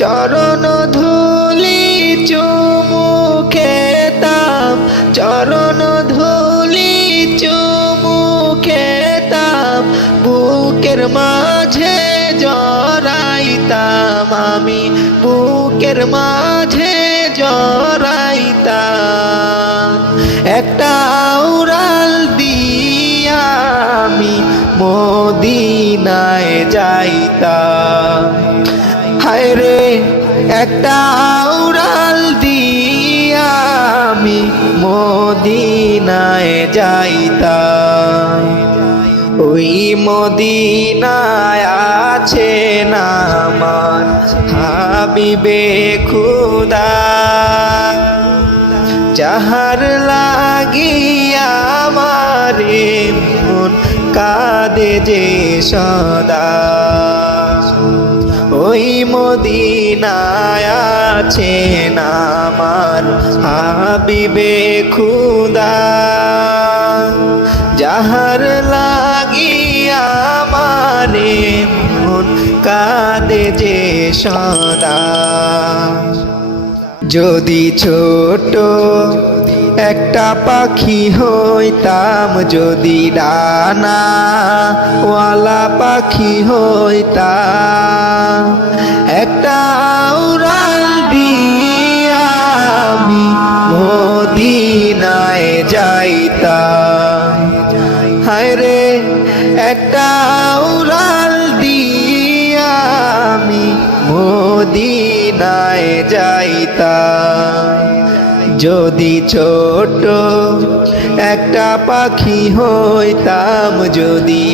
চরণ ধুলি চুমু খেতাম চরণ ধুলি চুমু খেতাম বুকের মাঝে জড়াইতাম আমি, বুকের মাঝে জড়াইতাম। একটা উড়াল দিয়া আমি মদিনায় যাইতাম। রে, একটা উড়াল দিয়া আমি মদিনায় যাইতাম। ওই মদিনায় আছে নামান হাবিবে খুদা। যাহার লাগিয়া আমারে মন কাঁদে যে সদা। ওই মদিনায় আছে নামার হাবিবে খুদা। যাহার লাগিয়া আমারে মন কাঁদে যে সদা। যদি ছোট একটা পাখি হইতাম, যদি ডানা ওয়ালা পাখি হইতাম মদিনায় যাইতাম। হায় রে একটা উড়াল দিয়া আমি মদিনায় যাইতা যদি ছোট একটা পাখি হইতাম, যদি